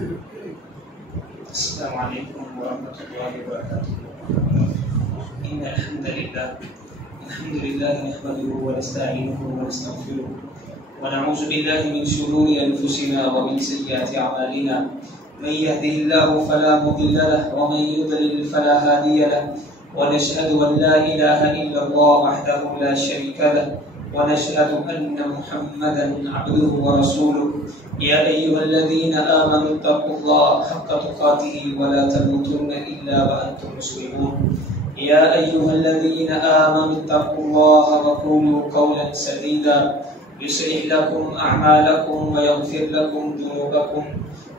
السلام علیکم ورحمۃ اللہ وبرکاتہ. ان الحمد للہ نحمده ونستعینه ونستغفره ونعوذ باللہ من شرور انفسنا ومن سیئات اعمالنا. من يهده الله فلا مضل له ومن يضلل فلا هادي له. ونشهد ان لا اله الا الله وحده لا شريك له ونشهد ان محمدا عبده ورسوله. يا ايها الذين امنوا اتقوا الله حق تقاته ولا تموتن الا وانتم مسلمون. يا ايها الذين امنوا اتقوا الله وقولوا قولا سديدا يصلح لكم اعمالكم ويغفر لكم ذنوبكم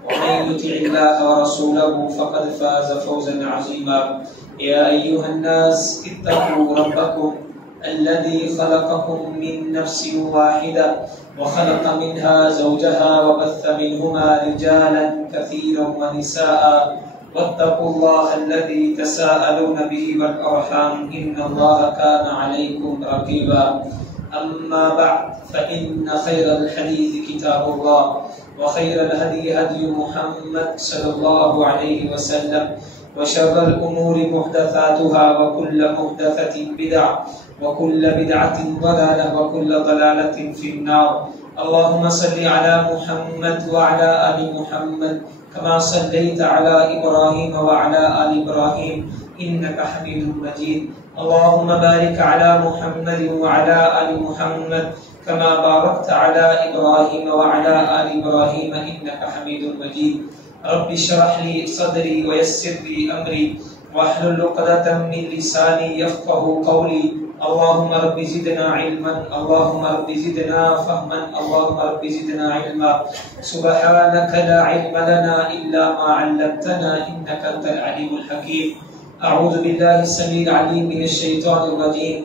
ومن يطع الله ورسوله فقد فاز فوزا عظيما. يا ايها الناس اتقوا ربكم الذي خلقكم من نفس واحدة وخلق منها زوجها وبث منهما رجالا كثيرا ونساء واتقوا الله الذي تساءلون به والأرحام إن الله كان عليكم رقيبا. أما بعد فإن خير الحديث كتاب الله وخير الهدي هدي محمد صلى الله عليه وسلم وشر الأمور محدثاتها وكل محدثة بدعة وكل بدعة ضلالة وكل ضلالة في النار. اللهم صل على محمد وعلى آل محمد كما صليت على إبراهيم وعلى آل إبراهيم إنك حميد مجيد. اللهم بارك على محمد وعلى آل محمد كما باركت على إبراهيم وعلى آل إبراهيم إنك حميد مجيد. رب اشرح لي صدري ويسر لي أمري واحلل عقدة من لساني يفقهوا قولي. اللهم رب زدنا علما اللهم رب زدنا فهما اللهم رب زدنا علما. سبحانك لا علم لنا إلا ما علمتنا إنك أنت العليم الحكيم. أعوذ بالله السميع العليم من الشيطان الرجيم.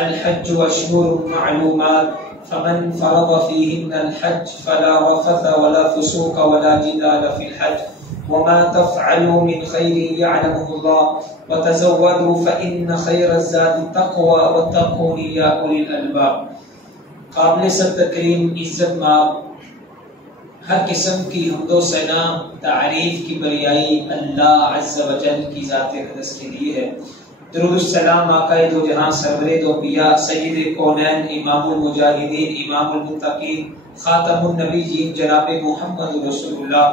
الحج أشهر معلومات فمن فرض فيهن الحج فلا رفث ولا فسوق ولا جدال في الحج وما تفعلوا من خير يعلمه الله وتزودوا فإن خير الزاد التقوى واتقون يا أولي الألباب. قابل صد تکریم عزت مآب ہر قسم کی حمد و ثنا تعریف کی بریائی اللہ عز و جل کی ذات اقدس کے لیے ہے. درود السلام آقا دو جہاں سرور دو انبیاء سید کونین امام المجاہدین امام المتقین خاتم النبیین جناب محمد رسول اللہ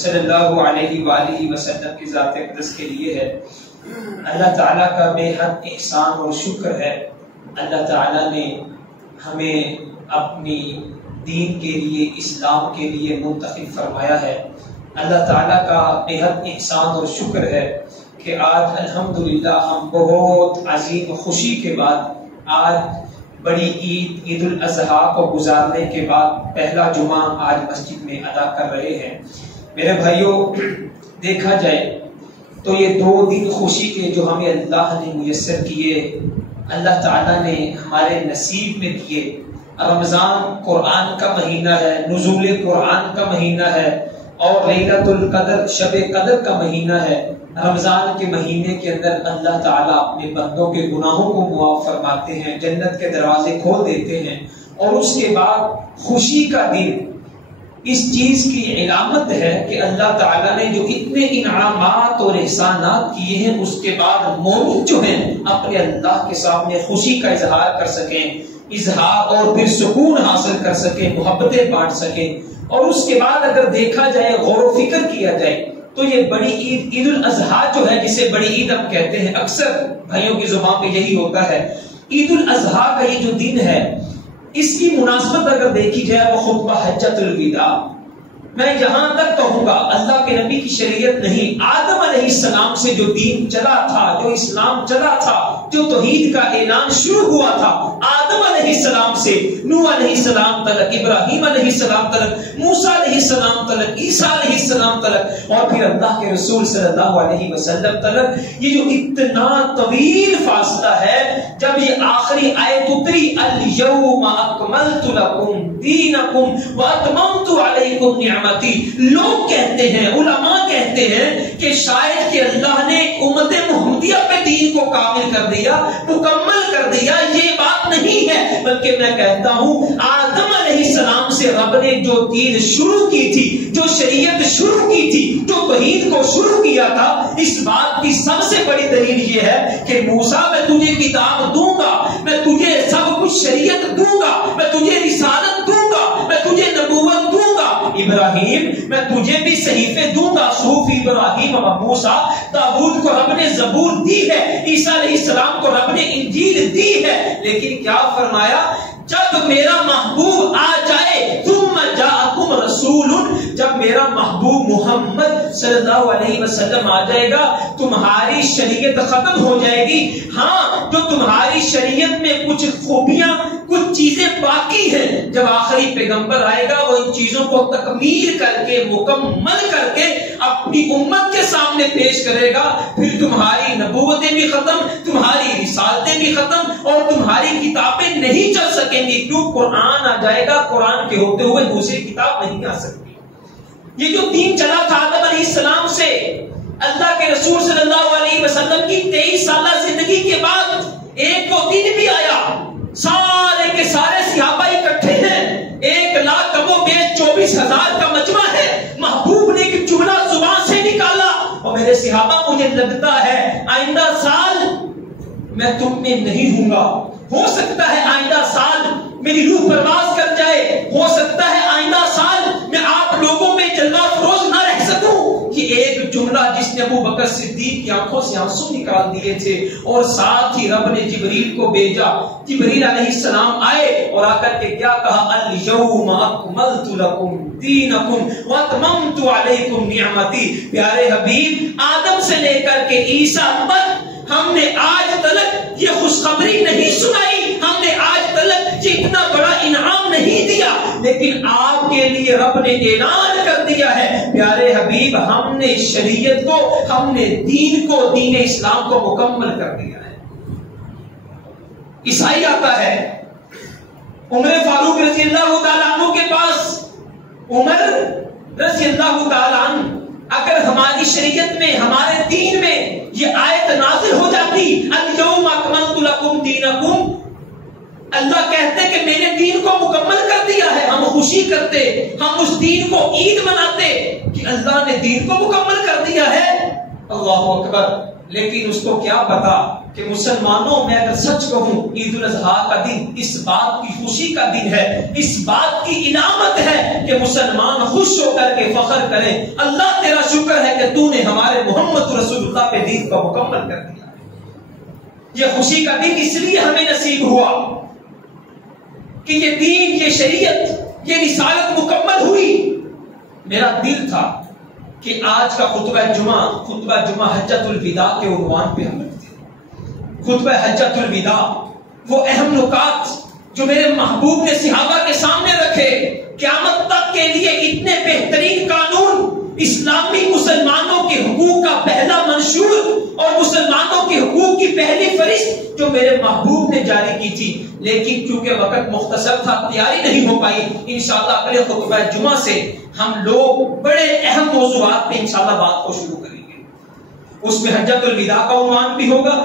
صلی اللہ علیہ وآلہ وسلم کی ذات اقدس کے لیے ہے. اللہ تعالیٰ کا بے حد احسان اور شکر ہے. اللہ تعالیٰ نے ہمیں اپنی دین کے لیے اسلام کے لیے منتخب فرمایا ہے. اللہ تعالیٰ کا بے حد احسان اور شکر ہے کہ آج الحمدللہ ہم بہت عظیم خوشی کے بعد آج بڑی عید الاضحیٰ کو گزارنے کے بعد پہلا جمعہ آج مسجد میں ادا کر رہے ہیں. میرے بھائیوں دیکھا جائے تو یہ 2 دن خوشی کے جو ہمیں اللہ نے میسر کیے اللہ تعالیٰ نے ہمارے نصیب میں دیے. رمضان قرآن کا مہینہ ہے نزول قرآن کا مہینہ ہے اور لیلۃ القدر شب قدر کا مہینہ ہے. رمضان کے مہینے کے اندر اللہ تعالیٰ اپنے بندوں کے گناہوں کو معاف فرماتے ہیں جنت کے دروازے کھول دیتے ہیں اور اس کے بعد خوشی کا دن اس چیز کی علامت ہے کہ اللہ تعالیٰ نے جو اتنے انعامات اور احسانات کیے ہیں اس کے بعد مومن جو ہیں اپنے اللہ کے سامنے خوشی کا اظہار کر سکیں اظہار اور پھر سکون حاصل کر سکیں محبتیں بانٹ سکیں. اور اس کے بعد اگر دیکھا جائے غور و فکر کیا جائے تو یہ بڑی عید الاضحیٰ جو ہے جسے بڑی عید ہم کہتے ہیں اکثر بھائیوں کی زبان پہ یہی ہوتا ہے. عید الاضحیٰ کا یہ جو دن ہے اس کی مناسبت اگر دیکھی جائے وہ خطبہ حجۃ الوداع. میں یہاں تک کہوں گا اللہ کے نبی کی شریعت نہیں آدم علیہ السلام سے جو دین چلا تھا جو اسلام چلا تھا جو توحید کا اعلان شروع ہوا تھا آدم علیہ السلام سے نوح علیہ السلام تلک ابراہیم علیہ السلام تلک موسیٰ علیہ السلام تلک عیسیٰ علیہ السلام تلک اور پھر اللہ کے رسول صلی اللہ علیہ وسلم تلک یہ جو اتنا طویل فاصلہ ہے جب یہ آخری آیت اتری الیوم اکملت لکم دینکم واتممت علیکم نعمتی. لوگ کہتے ہیں، علماء کہتے ہیں کہ شاید کہ اللہ نے امت محمدیہ پہ دین کو کامل کر دیا، مکمل کر دیا. یہ بات نہیں ہے، بلکہ میں کہتا ہوں آدم علیہ السلام سے رب نے جو دین شروع کی تھی، جو شریعت شروع کی تھی، جو توحید کو شروع کیا تھا، اس بات کی سب سے بڑی دلیل یہ ہے کہ موسیٰ میں تجھے کتاب دوں گا، میں تجھے سب کچھ شریعت دوں گا، میں تجھے رسالت دوں گا، میں تجھے نبوت دوں گا. ابراہیم میں تجھے بھی صحیفے دوں گا. صحف ابراہیم و موسیٰ. داؤد کو رب نے زبور دی ہے، عیسیٰ علیہ السلام کو رب نے انجیل دی ہے. لیکن کیا فرمایا؟ جب میرا محبوب آ جائے، ثم جاءکم رسول، جب میرا محبوب محمد صلی اللہ علیہ وسلم آ جائے گا تمہاری شریعت ختم ہو جائے گی. ہاں، جو تمہاری شریعت میں کچھ خوبیاں، کچھ چیزیں باقی ہیں، جب آخری پیغمبر آئے گا وہ ان چیزوں کو تکمیل کر کے، مکمل کر کے اپنی امت کے سامنے پیش کرے گا. پھر تمہاری نبوتیں بھی ختم، تمہاری رسالتیں بھی ختم، اور تمہاری کتابیں نہیں چل سکیں گی. کیوں؟ قرآن آ جائے گا، قرآن کے ہوتے ہوئے دوسری کتاب نہیں آ سکتی. یہ جو دین چلا تھا آدم علیہ السلام سے، اللہ کے رسول صلی اللہ علیہ وسلم کی 23 سالہ زندگی کے بعد ایک وہ دن بھی آیا. سارے کے سارے صحابہ اکٹھے ہیں، 1,00,000 کم و بیش 24,000 کا مجمع ہے. محبوب نے ایک جملہ زبان سے نکالا، اور میرے صحابہ مجھے لگتا ہے آئندہ سال میں تم میں نہیں ہوں گا. ہو سکتا ہے آئندہ سال میری روح پرواز کر جائے، ہو سکتا ہے آئندہ سال میں آپ لوگوں میں جلوہ فروز نہ رہ سکوں. یہ ایک جملہ جس نے ابو بکر صدیق کی آنکھوں سے آنسو نکال دیے تھے. اور ساتھ ہی رب نے جبریل کو بھیجا. جبریل علیہ السلام آئے اور آ کر کے کیا کہا؟ الیوم اکملت لکم دینکم واتممت علیکم نعمتی. پیارے حبیب، آدم سے لے کر کے عیسیٰ تک ہم نے آج تلک یہ خوشخبری نہیں سنائی، ہم نے آج تلک یہ اتنا بڑا انعام نہیں دیا، لیکن آپ کے لیے رب نے اعلان کر دیا ہے پیارے حبیب، ہم نے شریعت کو، ہم نے دین کو، دین اسلام کو مکمل کر دیا ہے. عیسائی آتا ہے عمر فاروق رضی اللہ تعالیٰ عنہ کے پاس. عمر رضی اللہ تعالیٰ عنہ، اگر ہماری شریعت میں، ہمارے دین میں یہ آیت نازل ہو جاتی، الیوم اکملت لکم دینکم، اللہ کہتے کہ میں نے دین کو مکمل کر دیا ہے، ہم خوشی کرتے، ہم اس دین کو عید مناتے کہ اللہ نے دین کو مکمل کر دیا ہے. اللہ اکبر. لیکن اس کو کیا پتا کہ مسلمانوں میں اگر سچ کہوں عید الاضحیٰ کا دن اس بات کی خوشی کا دن ہے، اس بات کی علامت ہے کہ مسلمان خوش ہو کر کے فخر کریں، اللہ تیرا شکر ہے کہ تو نے ہمارے محمد رسول اللہ پہ دین کو مکمل کر دیا. یہ خوشی کا دن اس لیے ہمیں نصیب ہوا کہ یہ دین، یہ شریعت، یہ رسالت مکمل ہوئی. میرا دل تھا کہ آج کا خطبہ جمعہ حجۃ الوداع کے عنوان پہ ہم رکھتے ہیں. خطبہ حجۃ الوداع، وہ اہم نکات جو میرے محبوب نے صحابہ کے سامنے رکھے. قیامت تک کے لیے اتنے بہترین قانون، اسلامی مسلمانوں کے حقوق کا پہلا منشور اور مسلمانوں کے حقوق کی پہلی فہرست جو میرے محبوب نے جاری کی تھی. لیکن چونکہ وقت مختصر تھا، تیاری نہیں ہو پائی. انشاءاللہ اگلے خطبہ جمعہ سے ہم لوگ بڑے اہم موضوعات پہ انشاءاللہ بات کو شروع کریں گے. اس میں حجۃ الوداع کا عنوان بھی ہوگا.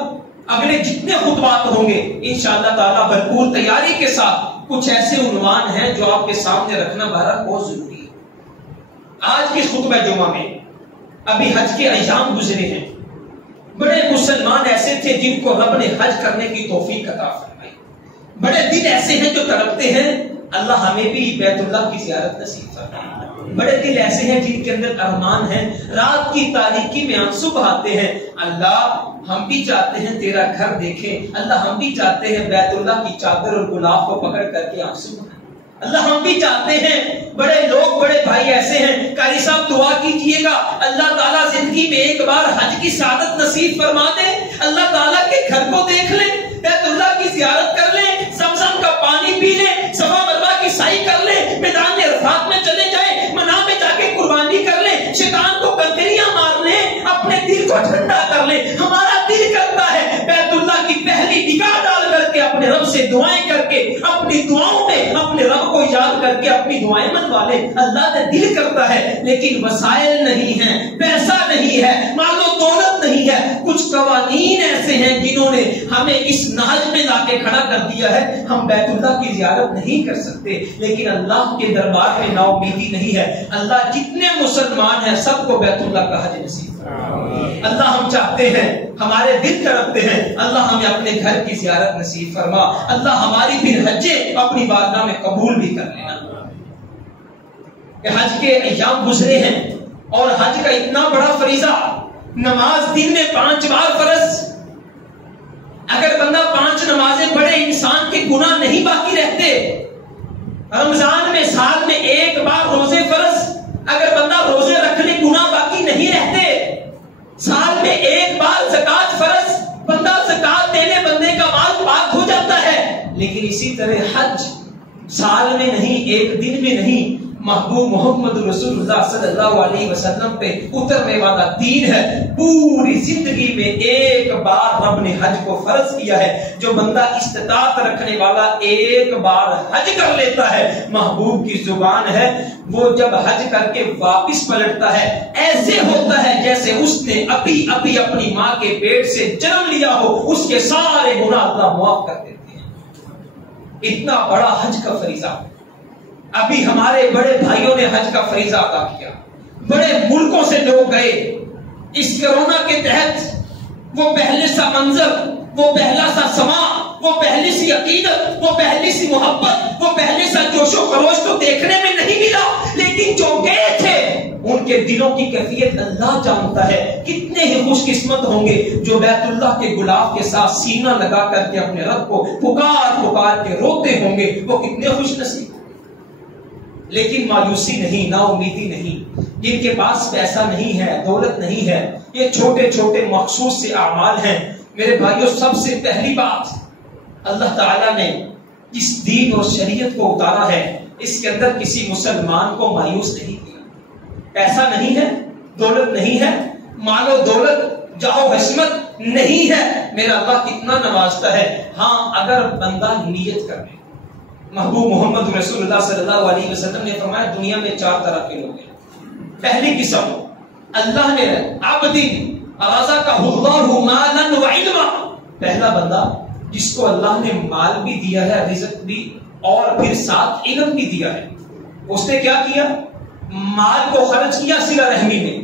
اگلے جتنے خطبات ہوں گے انشاءاللہ تعالیٰ بھرپور تیاری کے ساتھ کچھ ایسے عنوان ہیں جو آپ کے سامنے رکھنا بہرحال بہت ضروری ہے. آج کے خطبہ جمعہ میں ابھی حج کے ایام گزرے ہیں. بڑے مسلمان ایسے تھے جن کو رب نے حج کرنے کی توفیق عطا فرمائی. بڑے دل ایسے ہیں جو تڑپتے ہیں اللہ ہمیں بھی بیت اللہ کی زیارت نصیب فرمائے. بڑے دل ایسے ہیں جن کے اندر ارمان ہیں، رات کی تاریکی میں آنسو بہاتے ہیں، اللہ ہم بھی چاہتے ہیں تیرا گھر دیکھیں، اللہ ہم بھی چاہتے ہیں بیت اللہ کی چادر اور گلاب کو پکڑ کر کے آنسو بہائیں، اللہ ہم بھی چاہتے ہیں. بڑے لوگ، بڑے بھائی ایسے ہیں، قاری صاحب دعا کیجئے گا اللہ تعالیٰ زندگی میں ایک بار حج کی سعادت نصیب فرما دے، اللہ تعالیٰ کے گھر کو دیکھ لیں، بیت اللہ کی زیارت کر لیں، زمزم کا پانی پی لیں، صفا مروا کی سعی کر لیں، میدان عرفات میں چلے جائیں، منا میں جا کے قربانی کر لیں، شیطان کو کنکریاں مار لیں، اپنے دل کو ٹھنڈا کر لیں. ہمارا دل کرتا ہے بیت اللہ کی پہلی نگاہ ڈال کر کے اپنے رب سے دعائیں کر کے اپنی دعاؤں میں اپنے رب کو یاد کر معاونت والے اللہ نے دل کرتا ہے، لیکن وسائل نہیں ہیں، پیسہ نہیں ہے، مال و دولت نہیں ہے۔ کچھ قوانین ایسے ہیں جنہوں نے ہمیں اس نہج میں لا کے کھڑا کر دیا ہے، ہم بیت اللہ کی زیارت نہیں کر سکتے، لیکن اللہ کے دربار میں نا امیدی نہیں ہے۔ اللہ جتنے مسلمان ہیں سب کو بیت اللہ کا حج نصیب۔ اللہ ہم چاہتے ہیں، ہمارے دل تڑپتے ہیں، اللہ ہمیں اپنے گھر کی زیارت نصیب فرما، اللہ ہماری پھر حجیں اپنی بارگاہ میں قبول بھی کر لینا۔ کہ حج کے ایام گزرے ہیں اور حج کا اتنا بڑا فریضہ، نماز دن میں 5 بار فرض، اگر بندہ 5 نمازیں پڑھے انسان کے گناہ نہیں باقی رہتے۔ رمضان میں سال میں 1 بار روزے فرض، اگر بندہ روزے رکھ لے گناہ باقی نہیں رہتے۔ سال میں 1 بار زکات فرض، بندہ زکات دینے بندے کا مال پاک ہو جاتا ہے۔ لیکن اسی طرح حج سال میں نہیں، 1 دن میں نہیں، محبوب محمد رسول اللہ صلی اللہ علیہ وسلم پہ اترنے والا دین ہے۔ پوری زندگی میں 1 بار رب نے حج کو فرض کیا ہے۔ جو بندہ استطاعت رکھنے والا 1 بار حج کر لیتا ہے، محبوب کی زبان ہے، وہ جب حج کر کے واپس پلٹتا ہے ایسے ہوتا ہے جیسے اس نے ابھی اپنی ماں کے پیٹ سے جنم لیا ہو۔ اس کے سارے گناہ اللہ معاف کر دیتے ہیں۔ اتنا بڑا حج کا فریضہ، ابھی ہمارے بڑے بھائیوں نے حج کا فریضہ ادا کیا، بڑے ملکوں سے لوگ گئے۔ اس کرونا کے تحت وہ پہلے سا منظر، وہ پہلا سا سما، وہ پہلی سی عقیدت، وہ پہلی سی محبت، وہ پہلے سا جوش و خروش تو دیکھنے میں نہیں ملا، لیکن جو گئے تھے ان کے دلوں کی کیفیت اللہ جانتا ہے۔ کتنے ہی خوش قسمت ہوں گے جو بیت اللہ کے غلاف کے ساتھ سینہ لگا کر کے اپنے رب کو پکار کے روتے ہوں گے، وہ کتنے خوش نصیب۔ لیکن مایوسی نہیں، نا امیدی نہیں، جن کے پاس پیسہ نہیں ہے، دولت نہیں ہے، یہ چھوٹے چھوٹے مخصوص سے اعمال ہیں۔ میرے بھائیوں، سب سے پہلی بات، اللہ تعالیٰ نے اس دین اور شریعت کو اتارا ہے، اس کے اندر کسی مسلمان کو مایوس نہیں کیا۔ پیسہ نہیں ہے، دولت نہیں ہے، مال و دولت، جاہ و حشمت نہیں ہے، میرا اللہ کتنا نوازتا ہے۔ ہاں، اگر بندہ نیت کرے۔ محبوب محمد رسول اللہ صلی اللہ علیہ وسلم نے فرمایا دنیا میں 4 طرح کے لوگ ہیں۔ پہلی قسم، اللہ نے عبد رزقہ اللہ مالا وعلما، پہلا بندہ جس کو اللہ نے مال بھی دیا ہے، رزق بھی، اور پھر ساتھ علم بھی دیا ہے۔ اس نے کیا کیا؟ مال کو خرچ کیا صلہ رحمی میں،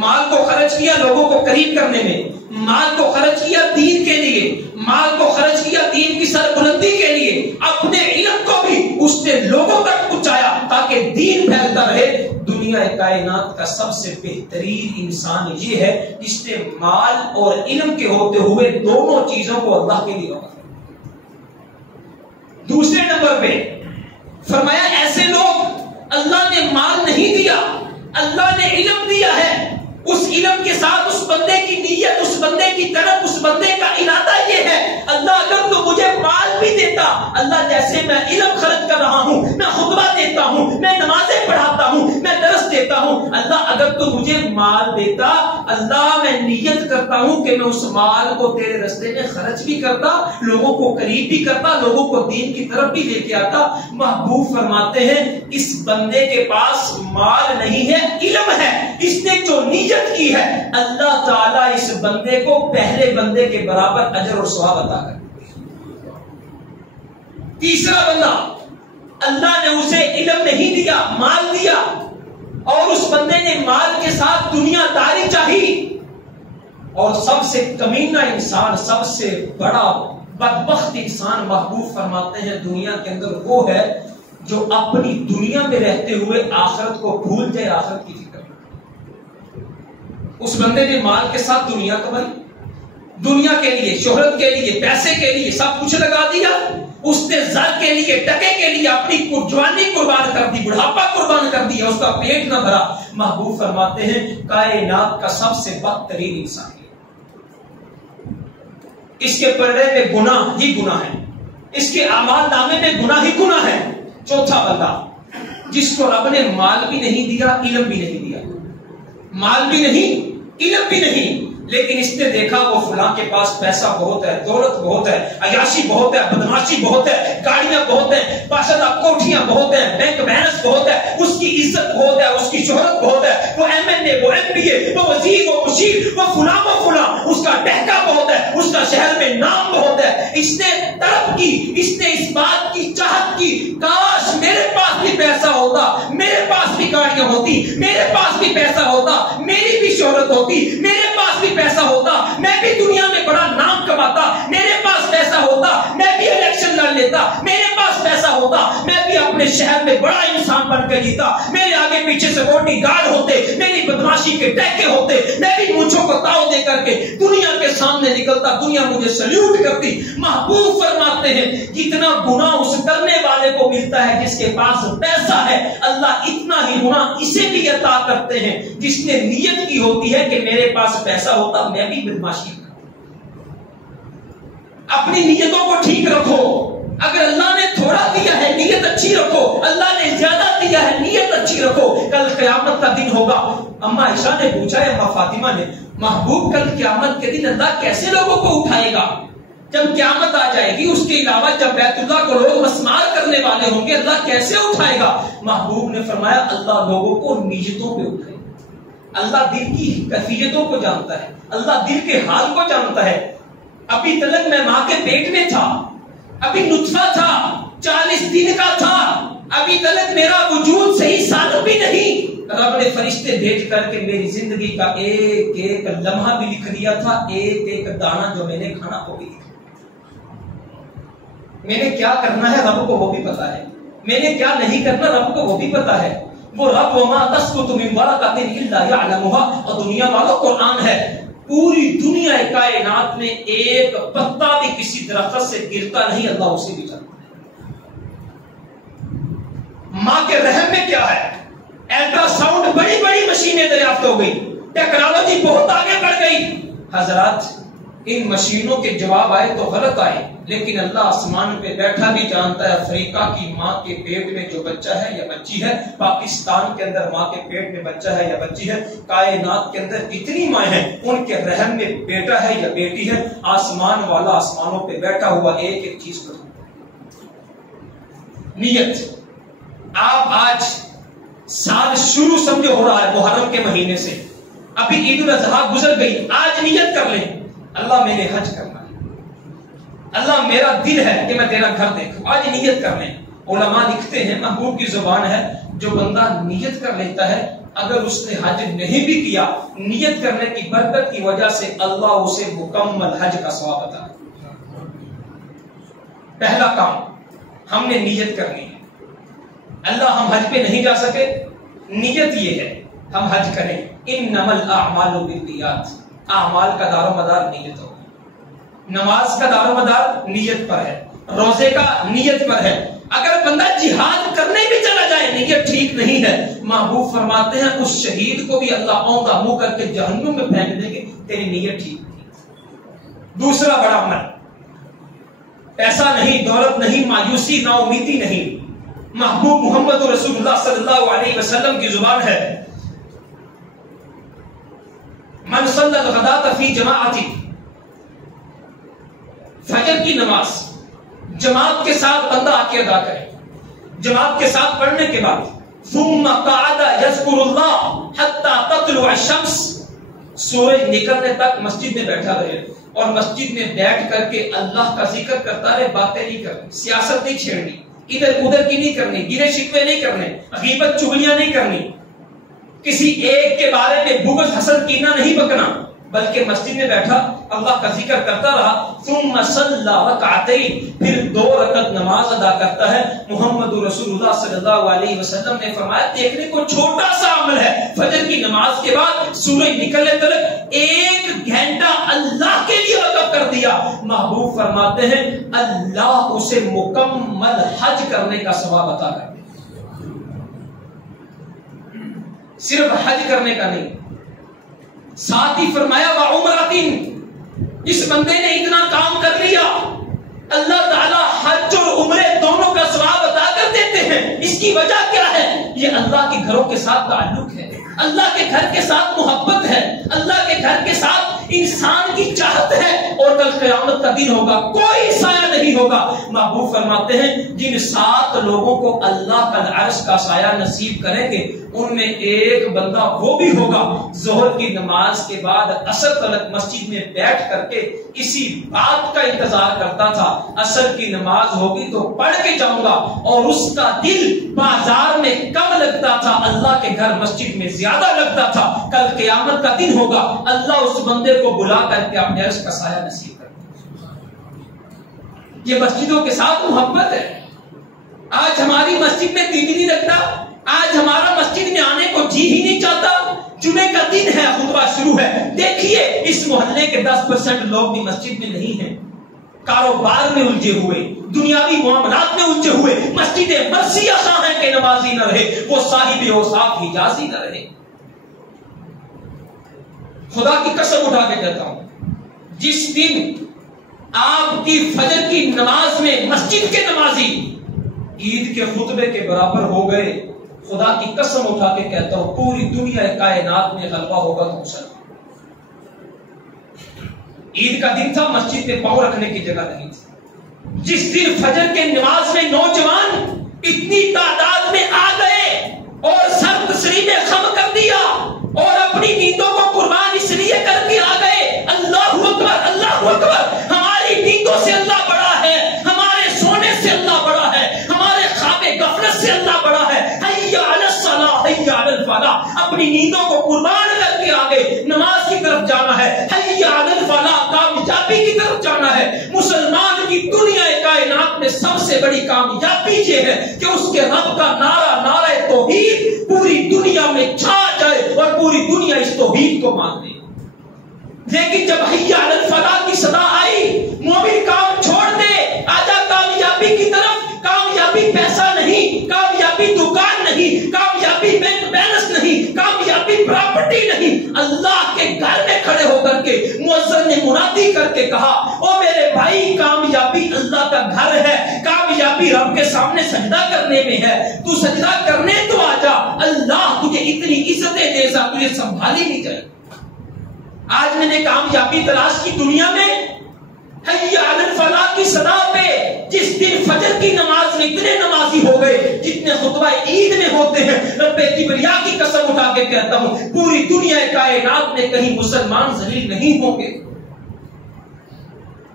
مال کو خرچ کیا لوگوں کو قریب کرنے میں، مال کو خرچ کیا دین کے لیے، مال کو خرچ کیا دین کی سربلندی کے لیے، اپنے علم کو بھی اس نے لوگوں تک پہنچایا تاکہ دین پھیلتا رہے۔ دنیا کائنات کا سب سے بہترین انسان یہ ہے جس نے مال اور علم کے ہوتے ہوئے دونوں چیزوں کو اللہ کے لیے وقف کیا۔ دوسرے نمبر پہ فرمایا ایسے لوگ، اللہ نے مال نہیں دیا، اللہ نے علم دیا ہے، اس علم کے ساتھ اس بندے کی نیت، اس بندے کی طرف، اس بندے کا ارادہ یہ ہے، اللہ اگر تو مجھے مال بھی دیتا، اللہ جیسے میں علم خرچ کر رہا ہوں، میں خطبہ دیتا ہوں، میں نمازیں پڑھاتا ہوں، میں درس دیتا ہوں، اللہ اگر تو مجھے مال دیتا، اللہ میں نیت کرتا ہوں کہ میں اس مال کو تیرے رستے میں خرچ بھی کرتا، لوگوں کو قریب بھی کرتا، لوگوں کو دین کی طرف بھی لے کے آتا۔ محبوب فرماتے ہیں اس بندے کے پاس مال نہیں ہے، علم ہے، اس نے جو نیت کی ہے اللہ تعالیٰ اس بندے کو پہلے بندے کے برابر اجر اور ثواب عطا کر۔ تیسرا بندہ، اللہ نے اسے علم نہیں دیا، مال دیا، اور اس بندے نے مال کے ساتھ دنیا داری چاہی، اور سب سے کمینہ انسان، سب سے بڑا بدبخت انسان محبوب فرماتے ہیں دنیا کے اندر وہ ہے جو اپنی دنیا میں رہتے ہوئے آخرت کو بھول جائے، آخرت کی فکر۔ اس بندے نے مال کے ساتھ دنیا کمائی، دنیا کے لیے، شہرت کے لیے، پیسے کے لیے سب کچھ لگا دیا، اس نے زر کے لیے، ٹکے کے لیے اپنی جوانی قربان کر دی، بڑھاپا قربان کر دیا، اس کا پیٹ نہ بھرا۔ محبوب فرماتے ہیں کائنات کا سب سے بدترین انسان ہے، اس کے پردے میں گناہ ہی گناہ ہے، اس کے اعمال نامے میں گناہ ہی گناہ ہے۔ چوتھا بندہ جس کو رب نے مال بھی نہیں دیا، علم بھی نہیں دیا، مال بھی نہیں، علم بھی نہیں، لیکن اس نے دیکھا وہ فلاں کے پاس پیسہ بہت ہے، دولت بہت ہے، عیاشی بہت ہے، بدماشی بہت ہے، گاڑیاں بہت ہیں، باشندہ کوٹھیاں بہت ہیں، بینک بیلنس بہت ہے، اس کی عزت بہت ہے، اس کی شہرت بہت ہے، وہ MLA، وہ MPA، وہ وزیر، وہ مشیر، وہ فلاں، اس کا ٹہکا بہت ہے، اس کا شہر میں نام بہت ہے۔ اس نے طلب کی، اس نے اس بات کی چاہت کی، کاش میرے پاس بھی پیسہ ہوتا، میرے پاس بھی گاڑیاں ہوتی، میرے پاس بھی پیسہ ہوتا، میری بھی شہرت ہوتی، میرے پاس بھی پیسہ ہوتا، میں بھی دنیا میں بڑا نام کماتا، میرے پاس پیسہ ہوتا، میں بھی الیکشن لڑ لیتا، میرے پاس پیسہ ہوتا، میں بھی اپنے شہر میں بڑا انسان بن کے جیتا، میرے آگے پیچھے سیکورٹی گارڈ ہوتے، میری بدماشی کے ٹیکے ہوتے، میں بھی مونچھوں کو تاؤ دے کر کے دنیا کے سامنے نکلتا، دنیا مجھے سلیوٹ کرتی۔ محبوب فرماتے ہیں جتنا گناہ اس کرنے والے کو ملتا ہے جس کے پاس پیسہ ہے، اللہ اتنا ہی گناہ اسے بھی عطا کرتے ہیں جس نے نیت کی ہوتی ہے کہ میرے پاس پیسہ ہوتا میں بھی بدماشی کرتا۔ اپنی نیتوں کو ٹھیک رکھو، اگر اللہ نے تھوڑا دیا ہے نیت اچھی رکھو، اللہ نے زیادہ دیا ہے نیت اچھی رکھو، کل قیامت کا دن ہوگا۔ اما عائشہ نے پوچھا ہے، اما فاطمہ نے، محبوب کل قیامت کے دن اللہ کیسے لوگوں کو اٹھائے گا؟ جب قیامت آ جائے گی، اس کے علاوہ جب بیت اللہ کو لوگ مسمار کرنے والے ہوں گے، اللہ کیسے اٹھائے گا؟ محبوب نے فرمایا اللہ لوگوں کو نیتوں پہ اٹھائے گا۔ اللہ دل کی کیفیتوں کو جانتا ہے، اللہ دل کے حال کو جانتا ہے۔ ابھی تلک میں ماں کے پیٹ میں تھا، ابھی نطفہ تھا، 40 دن کا تھا، ابھی تلک میرا وجود صحیح سالم بھی نہیں، رب نے فرشتے بھیج کر کے میری زندگی کا ایک ایک لمحہ بھی لکھ دیا تھا، ایک ایک دانہ جو میں نے کھانا وہ بھی لکھا۔ میں نے کیا کرنا ہے رب کو وہ بھی پتا ہے، میں نے کیا نہیں کرنا رب کو وہ بھی پتا ہے۔ وہ رب وما تسقط من ورقۃ الا يعلمها، اور دنیا والوں قرآن ہے، پوری دنیا کائنات میں ایک پتا بھی کسی درخت سے گرتا نہیں، اللہ اسے بھی جانتا ہے۔ ماں کے رحم میں کیا ہے؟ الٹرا ساؤنڈ بڑی بڑی مشینیں دریافت ہو گئی، ٹیکنالوجی بہت آگے بڑھ گئی۔ حضرات ان مشینوں کے جواب آئے تو غلط آئے، لیکن اللہ آسمان پہ بیٹھا بھی جانتا ہے افریقہ کی ماں کے پیٹ میں جو بچہ ہے یا بچی ہے، پاکستان کے اندر ماں کے پیٹ میں بچہ ہے یا بچی ہے، کائنات کے اندر اتنی ماں ہیں ان کے رحم میں بیٹا ہے یا بیٹی ہے، آسمان والا آسمانوں پہ بیٹھا ہوا ایک ایک چیز کو۔ نیت، آپ آج سال شروع سمجھو ہو رہا ہے محرم کے مہینے سے، ابھی عید الاضحیٰ گزر گئی، آج نیت کر لیں اللہ میں نے حج کرنا ہے، اللہ میرا دل ہے کہ میں تیرا گھر دیکھوں، آج نیت کر لیں۔ علماء لکھتے ہیں محبوب کی زبان ہے، جو بندہ نیت کر لیتا ہے اگر اس نے حج نہیں بھی کیا، نیت کرنے کی برکت کی وجہ سے اللہ اسے مکمل حج کا ثواب عطا کرے۔ پہلا کام ہم نے نیت کرنی ہے۔ اللہ ہم حج پہ نہیں جا سکے، نیت یہ ہے ہم حج کریں۔ انما الاعمال بالنیات، اعمال کا دار و مدار نیت ہوگا، نماز کا دار و مدار نیت پر ہے، روزے کا نیت پر ہے۔ اگر بندہ جہاد کرنے بھی چلا جائے نیت ٹھیک نہیں ہے، محبوب فرماتے ہیں اس شہید کو بھی اللہ اوندا منہ کر کے جہنم میں پھینک دیں گے، تیری نیت ٹھیک نہیں۔ دوسرا بڑا عمل، پیسہ نہیں، دولت نہیں، مایوسی، نا امیدی نہیں، محبوب محمد رسول اللہ صلی اللہ علیہ وسلم کی زبان ہے، من صلی الغداۃ فی جماعت، فجر کی نماز جماعت کے ساتھ بندہ آ کے ادا کرے، جماعت کے ساتھ پڑھنے کے بعد ثم قعد یذکر اللہ حتی تطلع الشمس، سورج نکلنے تک مسجد میں بیٹھا رہے اور مسجد میں بیٹھ کر کے اللہ کا ذکر کرتا رہے، باتیں نہیں کرنی، سیاست نہیں چھیڑنی، ادھر ادھر کی نہیں کرنی، گرے شکوے نہیں کرنے، غیبت چغلیاں نہیں کرنی، کسی ایک کے بارے میں بغض حسد کینہ نہیں بکنا، بلکہ مسجد میں بیٹھا اللہ کا ذکر کرتا رہا۔ ثم صلی رکعتین، پھر 2 رکعت نماز ادا کرتا ہے۔ محمد رسول اللہ صلی اللہ علیہ وسلم نے فرمایا دیکھنے کو چھوٹا سا عمل ہے، فجر کی نماز کے بعد سورج نکلنے تک 1 گھنٹہ اللہ کے لیے وقف کر دیا، محبوب فرماتے ہیں اللہ اسے مکمل حج کرنے کا ثواب عطا کرتے، صرف حج کرنے کا نہیں، ساتھ ہی فرمایا وعمرتین، اس بندے نے اتنا کام کر لیا اللہ تعالیٰ حج اور عمرے دونوں کا ثواب عطا کر دیتے ہیں۔ اس کی وجہ کیا ہے؟ یہ اللہ کے گھروں کے ساتھ تعلق ہے، اللہ کے گھر کے ساتھ محبت ہے، اللہ کے گھر کے ساتھ انسان کی چاہت ہے اور کل قیامت کا دن ہوگا کوئی سایہ نہیں ہوگا. محبوب فرماتے ہیں جن 7 لوگوں کو اللہ کا عرش کا سایہ نصیب کریں گے ان میں ایک بندہ وہ بھی ہوگا ظہر کی نماز کے بعد عصر تلک مسجد میں بیٹھ کر کے اسی بات کا انتظار کرتا تھا عصر کی نماز ہوگی تو پڑھ کے جاؤں گا, اور اس کا دل بازار میں کم لگتا تھا اللہ کے گھر مسجد میں زیادہ لگتا تھا. کل قیامت کا دن ہوگا اللہ اس بندے کو بلا کر کے اپنے عرش کا سایہ نصیب کرتا ہے. یہ مسجدوں کے ساتھ محبت ہے. آج ہماری مسجد میں دل نہیں لگتا, آج ہمارا مسجد میں آنے کو جی ہی نہیں چاہتا. جمعے کا دن ہے, خطبہ شروع ہے, دیکھیے اس محلے کے 10% لوگ بھی مسجد میں نہیں ہیں, کاروبار میں الجھے ہوئے, دنیاوی معاملات میں الجھے ہوئے. مسجد مرثیہ خواہ ہے کہ نمازی نہ رہے, وہ صاحب اوصاف حجازی نہ رہے. خدا کی قسم اٹھا کے کہتا ہوں جس دن آپ کی فجر کی نماز میں مسجد کے نمازی عید کے خطبے کے برابر ہو گئے, خدا کی قسم اٹھا کے کہتا ہوں پوری دنیا کائنات میں غلبہ ہوگا تو مسلمان. عید کا دن تھا, مسجد میں پاؤں رکھنے کی جگہ نہیں تھی. جس دن فجر کے نماز میں نوجوان اتنی تعداد میں آ گئے اور سر تسری میں خم کر دیا اور اپنی نیندوں کو قربان اس لیے کر کے آ گئے. اللہ اکبر, اللہ اکبر. ہماری نیندوں سے اللہ بڑا ہے, ہمارے سونے سے اللہ بڑا ہے, ہمارے خواب غفلت سے اللہ بڑا ہے. حیا علی الصلاۃ حیا علی الفلاح. اپنی نیندوں کو قربان کر کے آ گئے, نماز کی طرف جانا ہے. حیا علی الفلاح, کامیابی کی طرف جانا ہے. مسلمان کی دنیا کائنات میں سب سے بڑی کامیابی یہ ہے کہ اس کے رب کا نعرہ, نعرہ توحید پوری دنیا میں چھا جائے اور پوری دنیا اس توحید کو مان دے. لیکن جب حیا علی الفلاح کی صدا آئی, مومن کام چھوڑ دے, آجا کامیابی کی طرف. کامیابی پیسہ نہیں, کامیابی دکان نہیں, کامیابی بینک بیلنس نہیں, کامیابی پراپرٹی نہیں. اللہ کے گھر میں کھڑے ہو کر کے مؤذن نے منادی کر کے کہا او میرے بھائی کامیابی اللہ کا گھر ہے, کامیابی رب کے سامنے سجدہ کرنے میں ہے. تو سجدہ کرنے تو آجا, اللہ تجھے اتنی عزتیں دے سا تجھے سنبھالی نہیں جائے. آج میں نے کامیابی تلاش کی دنیا میں حیا علی الفلاح کی صدا پہ جس دن فجر کی نماز میں اتنے نمازی ہو گئے جتنے خطبہ عید میں ہوتے ہیں. رب کبریا کی قسم اٹھا کے کہتا ہوں پوری دنیا کائنات میں کہیں مسلمان ذلیل نہیں ہوں گے.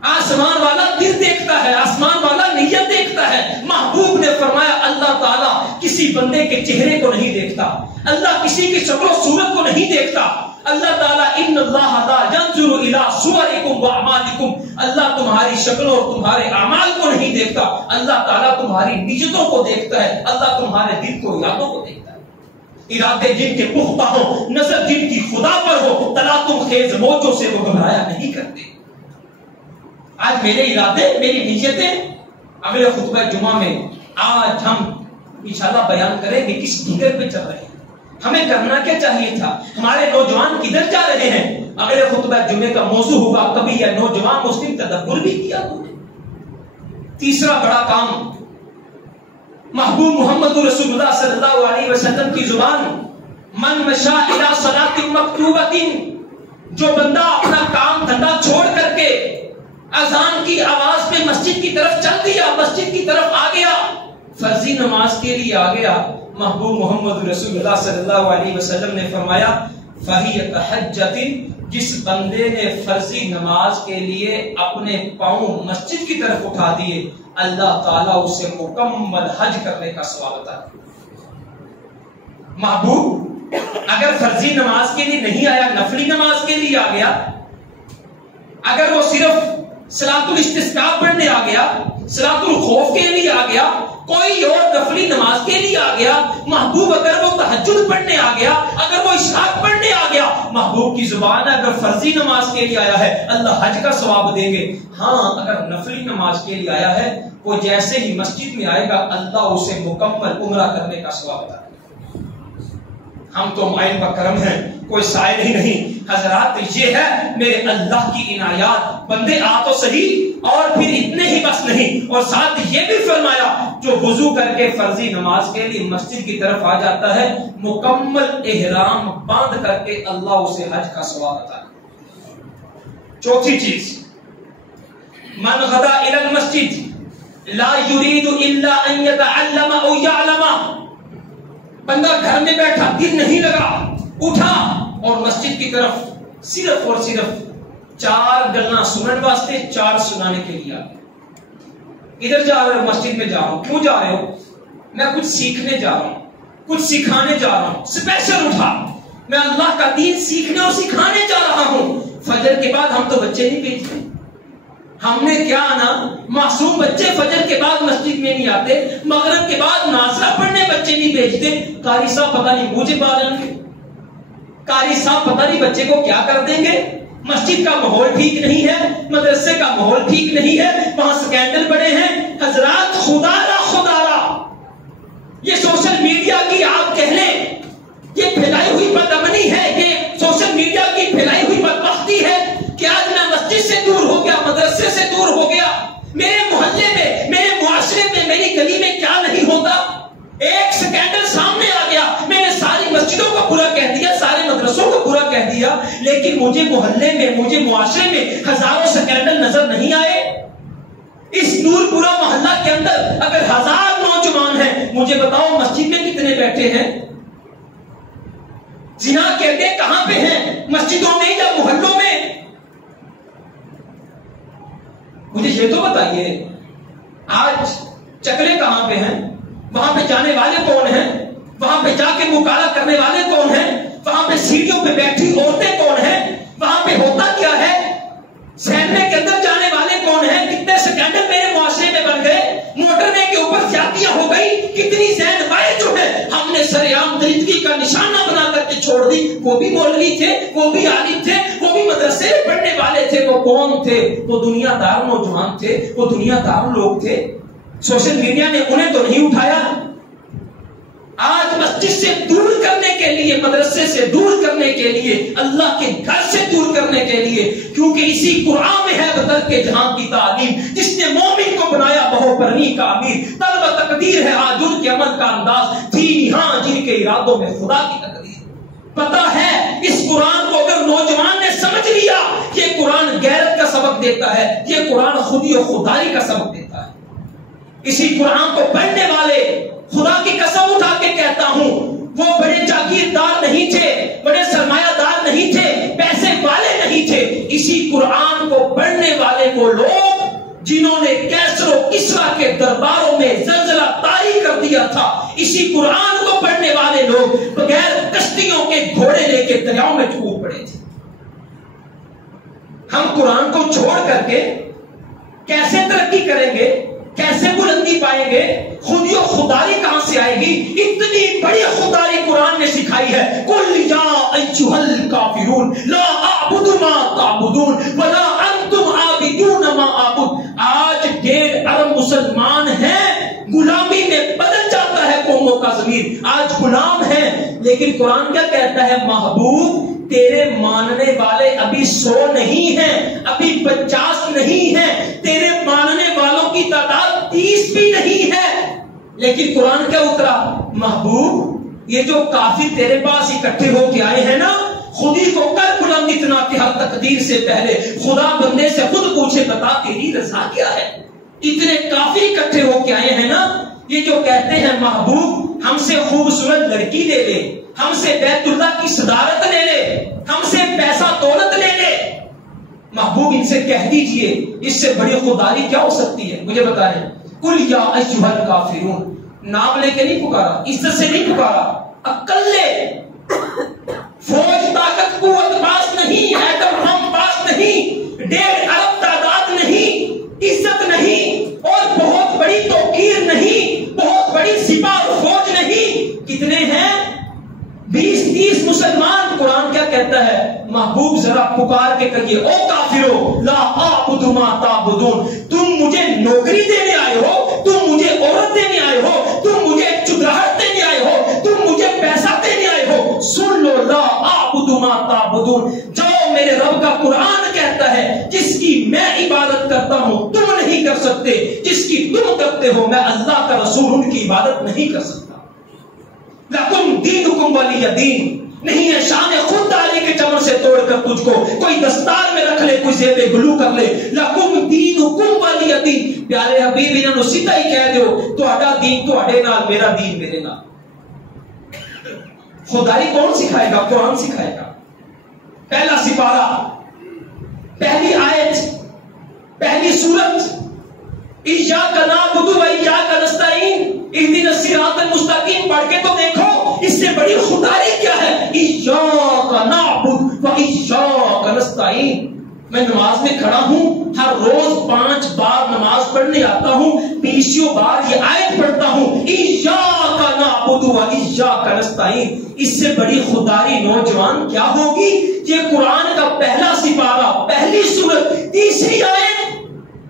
آسمان والا دل دیکھتا ہے, آسمان والا نیت دیکھتا ہے. محبوب نے فرمایا اللہ تعالیٰ کسی بندے کے چہرے کو نہیں دیکھتا, اللہ کسی کی شکل و صورت کو نہیں دیکھتا. اللہ تعالیٰ ان اللہ لا ينظر الى صورکم واعمالکم, اللہ تمہاری شکلوں اور تمہارے اعمال کو نہیں دیکھتا, اللہ تعالیٰ تمہاری نیتوں کو دیکھتا ہے, اللہ تمہارے دل کو, ارادوں کو دیکھتا ہے. ارادے جن کے پختہ ہوں, نظر جن کی خدا پر ہو, تلاطم خیز موجوں سے وہ گھبرایا نہیں کرتے. آج میرے ارادے, میری نیتیں اگلے خطبہ جمعہ میں آج ہم انشاءاللہ بیان کریں گے کس ڈگر پہ چل رہے ہیں, ہمیں کرنا کیا چاہیے تھا, ہمارے نوجوان کدھر جا رہے ہیں. اگلے خطبہ جمعے کا موضوع ہوگا کبھی یہ نوجوان مسلم تدبر بھی کیا تو نے. تیسرا بڑا کام محبوب محمد رسول اللہ صلی اللہ علیہ وسلم کی زبان, من مشى الى صلاۃ مکتوبۃ, جو بندہ اپنا کام دھندا چھوڑ کر کے اذان کی آواز میں مسجد کی طرف چل دیا, مسجد کی طرف آ گیا, فرضی نماز کے لیے آ گیا. محبوب محمد رسول اللہ صلی اللہ علیہ وسلم نے فرمایا فَهِيَ كَحَجَّةٍ, جس بندے نے فرضی نماز کے لیے اپنے پاؤں مسجد کی طرف اٹھا دیے اللہ تعالیٰ اسے مکمل حج کرنے کا ثواب عطا کرے. محبوب اگر فرضی نماز کے لیے نہیں آیا, نفلی نماز کے لیے آ گیا, اگر وہ صرف صلاۃ الاستسقاء پڑھنے آ گیا, صلاۃ الخوف کے لیے آ گیا, کوئی اور نفلی نماز کے لیے آ گیا, محبوب اگر وہ تہجد پڑھنے آ گیا, اگر وہ اشراق پڑھنے آ گیا, محبوب کی زبان اگر فرضی نماز کے لیے آیا ہے اللہ حج کا ثواب دیں گے. ہاں اگر نفلی نماز کے لیے آیا ہے وہ جیسے ہی مسجد میں آئے گا اللہ اسے مکمل عمرہ کرنے کا ثواب عطا کرے. ہم تو مائن کا کرم ہیں, کوئی سائل ہی نہیں. حضرات یہ ہے میرے اللہ کی عنایات, بندے آ تو صحیح اور پھر اتنے ہی بس نہیں, اور ساتھ یہ بھی فرمایا جو وضو کر کے فرضی نماز کے لیے مسجد کی طرف آ جاتا ہے مکمل احرام باندھ کر کے اللہ اسے حج کا ثواب عطا کرے. چوتھی چیز، من غدا الی المسجد لا یرید الا ان یتعلم او یعلم، بندہ گھر میں بیٹھا دل نہیں لگا، اٹھا اور مسجد کی طرف صرف اور صرف 4 گلاں سنن واسطے، 4 سنانے کے لیے ادھر جا رہے ہو، مسجد میں جا رہا ہوں، کیوں جا رہے ہو؟ میں کچھ سیکھنے جا رہا ہوں، کچھ سکھانے جا رہا ہوں، اسپیشل اٹھا، میں اللہ کا دین سیکھنے اور سکھانے جا رہا ہوں۔ فجر کے بعد ہم تو بچے نہیں بھیجتے، ہم نے کیا آنا؟ معصوم بچے فجر کے بعد مسجد میں نہیں آتے، مغرب کے بعد نازلہ پڑھنے بچے نہیں بھیجتے۔ قاری صاحب پتہ نہیں مجھے پالیں گے، قاری صاحب پتہ نہیں بچے کو کیا کر دیں گے، مسجد کا ماحول ٹھیک نہیں ہے، مدرسے کا ماحول ٹھیک نہیں ہے، وہاں سکینڈل بڑے ہیں۔ حضرات خدا را یہ سوشل میڈیا کی آپ کہہ لیں یہ پھیلائی ہوئی بدامنی ہے، یہ سوشل میڈیا کی پھیلائی ہوئی بدبختی ہے کہ آج میں مسجد سے دور ہو گیا، مدرسے سے دور ہو گیا، میرے محلے میں، میرے معاشرے میں، میری گلی میں کیا نہیں ہوتا، ایک سکینڈل سامنے آ گیا، میں نے ساری مسجدوں کو برا کہہ دیا، سارے مدرسوں کو برا کہہ دیا، لیکن مجھے محلے میں، مجھے معاشرے میں ہزاروں سکینڈل نظر نہیں آئے۔ اس نور پورا محلہ کے اندر اگر 1000 نوجوان ہیں، مجھے بتاؤ مسجد میں کتنے بیٹھے ہیں؟ زنا کے اڈے کہاں پہ ہیں؟ مسجدوں میں یا محلوں میں؟ مجھے یہ تو بتائیے، آج چکلے کہاں پہ ہیں؟ وہاں پہ جانے والے کون ہیں؟ وہاں پہ جا کے مکالمہ کرنے والے کون ہیں؟ وہاں پہ سیڑھیوں پہ بیٹھی عورتیں کون ہیں؟ وہاں پہ ہوتا کیا ہے؟ سینمے کے اندر جانے والے کون ہیں؟ کتنے سکینڈل میرے معاشرے میں بن گئے، موٹروے کے اوپر زیادتیاں ہو گئی، کتنی زین بائیں جو ہے ہم نے سرعام درندگی کا نشانہ بنا کر کے چھوڑ دی۔ وہ بھی مولوی تھے، وہ بھی عالم تھے، وہ بھی مدرسے میں پڑھنے والے تھے، وہ کون تھے؟ وہ دنیا دار نوجوان تھے، وہ دنیا دار لوگ تھے۔ سوشل میڈیا نے انہیں تو نہیں اٹھایا۔ آج مسجد سے دور کرنے کے لیے، مدرسے سے دور کرنے کے لیے، اللہ کے گھر سے دور کرنے کے لیے، کیونکہ اسی قرآن میں ہے بدر کے جہاں کی تعلیم، جس نے مومن کو بنایا بہو پرنی کا امیر، طلب تقدیر ہے آج ان کے عمل کا انداز، تھی یہاں جن کے ارادوں میں خدا کی تقدیر۔ پتا ہے اس قرآن کو اگر نوجوان نے سمجھ لیا، یہ قرآن غیرت کا سبق دیتا ہے، یہ قرآن خودی و خودداری کا سبق دیتا ہے۔ اسی قرآن کو پڑھنے والے، خدا کی قسم اٹھا کے کہتا ہوں، وہ بڑے جاگیردار نہیں تھے، بڑے سرمایہ دار نہیں تھے، پیسے والے نہیں تھے۔ اسی قرآن کو پڑھنے والے وہ لوگ جنہوں نے کیسر و کسرا کے درباروں میں زلزلہ طاری کر دیا تھا، اسی قرآن کو پڑھنے والے لوگ بغیر کشتیوں کے گھوڑے لے کے دریاؤں میں ڈوب پڑے تھے۔ ہم قرآن کو چھوڑ کر کے کیسے ترقی کریں گے، کیسے بلندی پائیں گے؟ خودی و خودداری کہاں سے آئے گی؟ اتنی بڑی خودداری قرآن نے سکھائی ہے، قل یا ایھا الکافرون لا اعبد ما تعبدون ولا انتم عابدون ما اعبد۔ آج 1.5 ارب مسلمان ہیں، غلامی میں بدل جاتا ہے قوموں کا ضمیر، آج غلام ہیں، لیکن قرآن کیا کہتا ہے؟ محبوب تیرے ماننے والے ابھی 100 نہیں ہیں، ابھی 50 نہیں ہیں، تیرے ماننے والوں کی تعداد 30 بھی نہیں ہے، لیکن قرآن کیا اترا؟ محبوب یہ جو کافر تیرے پاس اکٹھے ہو کے آئے ہیں نا، خودی کو کر بلند اتنا کہ ہر تقدیر سے پہلے خدا بندے سے خود پوچھے بتا تیری رضا کیا ہے۔ اتنے کافر اکٹھے ہو کے آئے ہیں نا، یہ جو کہتے ہیں محبوب ہم سے خوبصورت لڑکی لے لے، ہم سے بیت اللہ کی صدارت لے لے، ہم سے پیسہ دولت لے لے، محبوب ان سے کہہ دیجئے اس سے بڑی خودداری کیا ہو سکتی ہے؟ مجھے بتائیں۔ قل یا ایھا الکافرون، نام لے کے نہیں پکارا، عزت سے نہیں پکارا، عقل لے، فوج طاقت قوت پاس نہیں، ایٹم بم پاس نہیں، 1.5 ارب تعداد نہیں، عزت نہیں، اور بہت بڑی توقیر نہیں، بہت بڑی سپاہ اور فوج نہیں، کتنے ہیں؟ 20-30 مسلمان۔ قرآن کیا کہتا ہے؟ محبوب ذرا پکار کے کہیے، او کافرو لا اعبد ما تعبدون، تم مجھے نوکری دینے آئے ہو، تم مجھے عورت دینے آئے ہو، تم مجھے چدراہٹ دینے آئے ہو، تم مجھے پیسہ دینے آئے ہو، سن لو لا اعبد ما تعبدون، جاؤ میرے رب کا قرآن کہتا ہے جس کی میں عبادت کرتا ہوں تم نہیں کر سکتے، جس کی تم کرتے ہو میں اللہ کا رسول ان کی عبادت نہیں کر سکتا۔ لکم دینکم ولی دین، نہیں ہے شان خود ڈالے کے چمن سے توڑ کر تجھ کو کوئی دستار میں رکھ لے، کوئی زیب گلو کر لے، لکم دینکم ولی دین۔ پیارے حبیب انہوں نے سیدھا ہی کہہ دیو تہاڈا دین تہاڈے نال، میرا دین میرے نال۔ خدائی کون سکھائے گا؟ قرآن سکھائے گا۔ پہلا سپارہ، پہلی آیت، پہلی سورت، ایاک نعبد و ایاک نستعین، اہدنا الصراط المستقیم پڑھ کے تو دیکھو اس سے بڑی خدائی کیا ہے؟ ایاک نعبد و ایاک نستعین۔ میں نماز میں کھڑا ہوں، ہر روز 5 بار نماز پڑھنے آتا ہوں، 20 بار یہ آیت پڑھتا ہوں، ایاک نعبد و ایاک نستعین۔ اس سے بڑی خدائی نوجوان کیا ہوگی؟ یہ قرآن کا پہلا سپارہ، پہلی سورت، تیسری آیت۔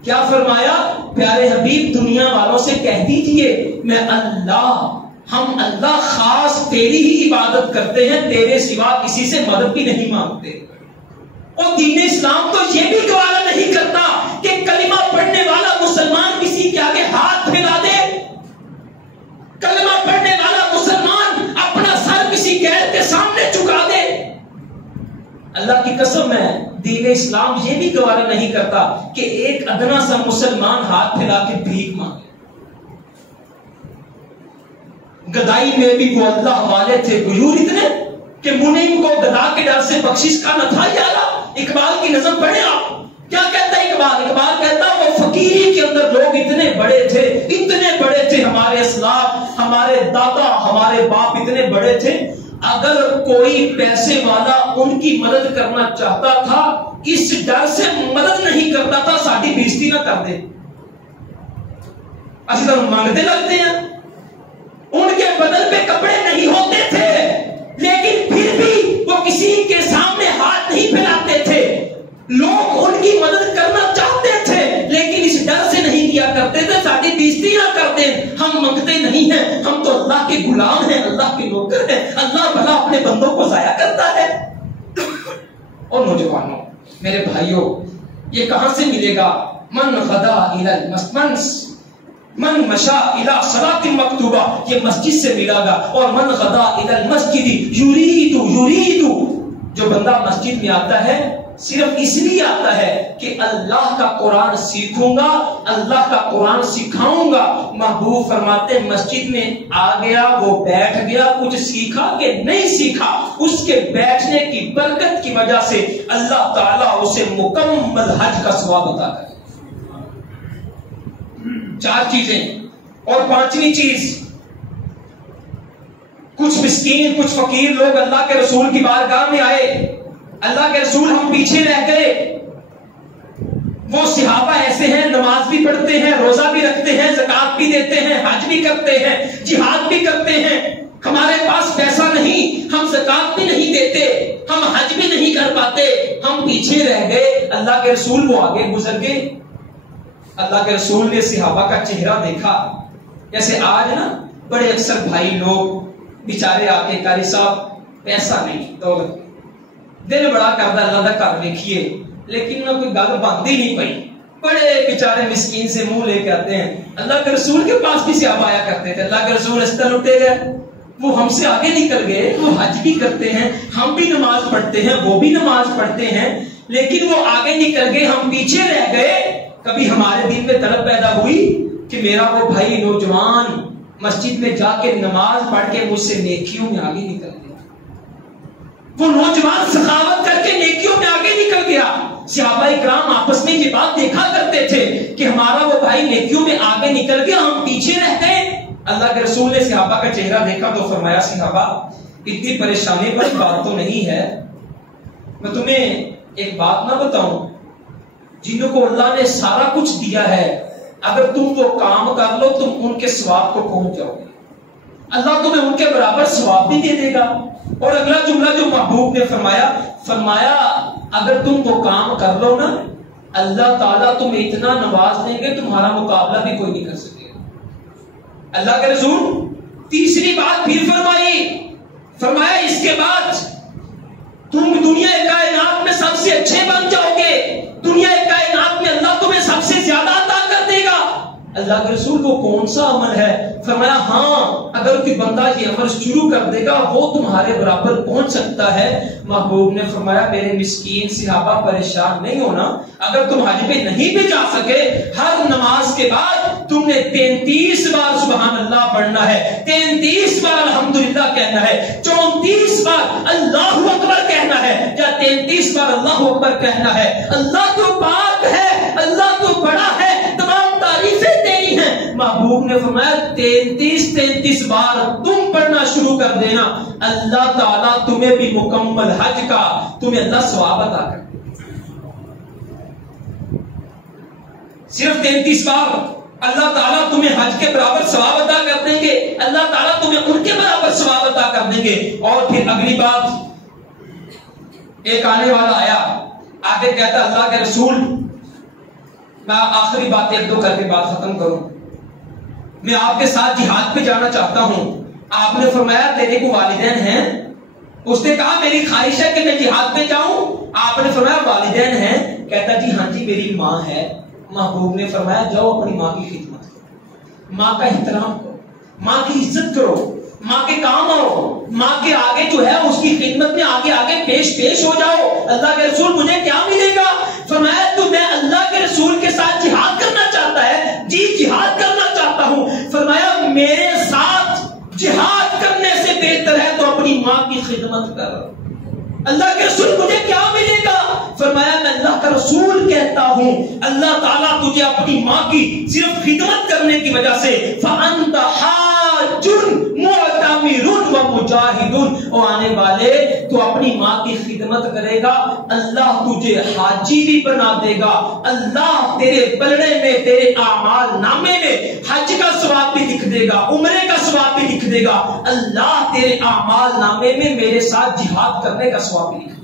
کیا فرمایا پیارے حبیب؟ دنیا والوں سے کہہ دیجئے میں اللہ، ہم اللہ خاص تیری ہی عبادت کرتے ہیں، تیرے سوا کسی سے مدد بھی نہیں مانگتے۔ اور دین اسلام تو یہ بھی گوارا نہیں کرتا کہ کلمہ پڑھنے والا مسلمان کسی کے آگے ہاتھ پھیلا دے، کلمہ پڑھنے والا مسلمان اپنا سر کسی غیر کے سامنے چکا دے۔ اللہ کی قسم ہے دین اسلام یہ بھی گوارا نہیں کرتا کہ ایک ادنا سا مسلمان ہاتھ پھیلا کے بھیک مانگے۔ گدائی میں بھی وہ اللہ والے تھے غیور اتنے کہ منعم کو گدا کے ڈر سے بخشش کا نہ تھا یارا۔ اقبال کی نظم پڑھیں آپ، کیا کہتا ہے اقبال؟ اقبال کہتا وہ فقیری کے اندر لوگ اتنے بڑے تھے، اتنے بڑے تھے، ہمارے اسلاف، ہمارے دادا، ہمارے باپ اتنے بڑے تھے، اگر کوئی پیسے والا ان کی مدد کرنا چاہتا تھا اس ڈر سے مدد نہیں کرتا تھا ساڈی بےزتی نہ کر دے۔ اسی طرح مانگتے لگتے ہیں، ان کے بدن پہ کپڑے نہیں ہوتے تھے لیکن پھر بھی وہ کسی کے سامنے ہاتھ نہیں پھیلاتے تھے۔ لوگ ان کی مدد کرنا چاہتے تھے لیکن اس ڈر سے نہیں کیا کرتے تھے ساڈی بےزتی نہ کر دیں۔ ہم منگتے نہیں ہیں، ہم تو اللہ کے غلام ہیں، اللہ کے نوکر ہیں، اللہ بھلا اپنے بندوں کو ضائع کرتا ہے۔ اور نوجوانوں، میرے بھائیوں، یہ کہاں سے ملے گا؟ من غدا الی المسجد، من مشا الی صلاۃ مکتوبہ، یہ مسجد سے ملا گا۔ اور من غدا الی المسجد یرید، جو بندہ مسجد میں آتا ہے صرف اس لیے آتا ہے کہ اللہ کا قرآن سیکھوں گا، اللہ کا قرآن سکھاؤں گا۔ محبوب فرماتے مسجد میں آ گیا، وہ بیٹھ گیا، کچھ سیکھا کہ نہیں سیکھا، اس کے بیٹھنے کی برکت کی وجہ سے اللہ تعالیٰ اسے مکمل حج کا ثواب عطا کرے۔ 4 چیزیں۔ اور 5ویں چیز، کچھ مسکین، کچھ فقیر لوگ اللہ کے رسول کی بارگاہ میں آئے، اللہ کے رسول ہم پیچھے رہ گئے۔ وہ صحابہ ایسے ہیں، نماز بھی پڑھتے ہیں، روزہ بھی رکھتے ہیں، زکات بھی دیتے ہیں، حج بھی کرتے ہیں، جہاد بھی کرتے ہیں، ہمارے پاس پیسہ نہیں، ہم زکات بھی نہیں دیتے، ہم حج بھی نہیں کر پاتے، ہم پیچھے رہ گئے۔ اللہ کے رسول وہ آگے گزر گئے۔ اللہ کے رسول نے صحابہ کا چہرہ دیکھا، جیسے آج نا بڑے اکثر بھائی لوگ بیچارے آ کے قاری صاحب پیسہ نہیں، دولت دل بڑا کرتا اللہ کا گھر دیکھیے، لیکن نہ کوئی گل بنتی نہیں پئی، بڑے بیچارے مسکین سے منہ لے کے آتے ہیں۔ اللہ کے رسول کے پاس بھی صحابہ آیا کرتے تھے، اللہ کے رسول اس طرح اٹھے گئے، وہ ہم سے آگے نکل گئے، وہ حج بھی کرتے ہیں، ہم بھی نماز پڑھتے ہیں، وہ بھی نماز پڑھتے ہیں، لیکن وہ آگے نکل گئے، ہم پیچھے رہ گئے۔ کبھی ہمارے دل میں طلب پیدا ہوئی کہ میرا وہ بھائی نوجوان مسجد میں جا کے نماز پڑھ کے مجھ سے نیکیوں میں آگے نکل گیا، وہ نوجوان سخاوت کر کے نیکیوں میں آگے نکل گیا۔ صحابہ اکرام آپس میں یہ بات دیکھا کرتے تھے کہ ہمارا وہ بھائی نیکیوں میں آگے نکل گیا، ہم پیچھے رہ گئے۔ اللہ کے رسول نے صحابہ کا چہرہ دیکھا تو فرمایا صحابہ اتنی پریشانی والی بات تو نہیں ہے، میں تمہیں ایک بات نہ بتاؤں، جنہوں کو اللہ نے سارا کچھ دیا ہے اگر تم وہ کام کر لو تم ان کے ثواب کو پہنچ جاؤ گے، اللہ تمہیں ان کے برابر ثواب بھی دے دے گا۔ اور اگلا جملہ جو محبوب نے فرمایا اگر تم وہ کام کر لو نا اللہ تعالیٰ تمہیں اتنا نواز دیں گے تمہارا مقابلہ بھی کوئی نہیں کر سکے گا۔ اللہ کے رسول تیسری بات پھر فرمایا اس کے بعد تم دنیا کائنات میں سب سے اچھے بن جاؤ گے، دنیا کائنات میں اللہ تمہیں سب سے زیادہ عطا کر دے گا۔ اللہ کے رسول کو کون سا عمل ہے؟ فرمایا ہاں اگر کوئی بندہ یہ عمل شروع کر دے گا وہ تمہارے برابر پہنچ سکتا ہے۔ محبوب نے فرمایا میرے مسکین صحابہ پریشان نہیں ہونا، اگر تم حج پہ نہیں بھی جا سکے ہر نماز کے بعد تم نے 33 بار سبحان اللہ پڑھنا ہے، 33 بار الحمدللہ کہنا ہے، 34 بار اللہ اکبر کہنا ہے، یا 33 بار اللہ اکبر کہنا ہے۔ اللہ تو پاک ہے، اللہ تو بڑا ہے، تمام تعریفیں تیری ہیں۔ محبوب نے فرمایا 33 بار تم پڑھنا شروع کر دینا، اللہ تعالیٰ تمہیں بھی مکمل حج کا تمہیں اللہ ثواب عطا کر دے۔ صرف 33 بار اللہ تعالیٰ تمہیں حج کے برابر ثواب عطا کر دیں گے، اللہ تعالیٰ تمہیں ان کے برابر ثواب عطا کر دیں گے۔ اور پھر اگلی بات، ایک آنے والا آیا آگے کہتا اللہ کے رسول میں آخری بات ایک دو کر کے بات ختم کروں، میں آپ کے ساتھ جہاد پہ جانا چاہتا ہوں۔ آپ نے فرمایا تیرے کو والدین ہیں؟ اس نے کہا میری خواہش ہے کہ میں جہاد پہ جاؤں۔ آپ نے فرمایا والدین ہیں؟ کہتا جی ہاں جی میری ماں ہے۔ محبوب نے فرمایا جاؤ اپنی ماں کی خدمت کرو، ماں کا احترام کرو، ماں کی عزت کرو، ماں کے کام آؤ، ماں کے آگے جو ہے اس کی خدمت میں آگے آگے پیش ہو جاؤ۔ اللہ کے رسول مجھے کیا ملے گا؟ فرمایا تو میں اللہ کے رسول کے ساتھ جہاد کرنا چاہتا ہے؟ جی جہاد کرنا چاہتا ہوں۔ فرمایا میرے ساتھ جہاد کرنے سے بہتر ہے تو اپنی ماں کی خدمت کر۔ اللہ کے رسول مجھے کیا ملے گا؟ فرمایا میں اللہ کا رسول کہتا ہوں اللہ تعالیٰ تجھے اپنی ماں کی صرف خدمت کرنے کی وجہ سے فَأَنْتَ حَاجٌ مُعْتَمِرٌ وَمُجَاهِدٌ، اور آنے والے تو اپنی ماں کی خدمت کرے گا، اللہ تجھے حاجی بھی بنا دے گا، اللہ تیرے پلڑے میں تیرے اعمال نامے میں حج کا ثواب بھی لکھ دے گا، عمرے کا ثواب بھی لکھ دے گا، اللہ تیرے اعمال نامے میں میرے ساتھ جہاد کرنے کا ثواب بھی لکھ دے گا۔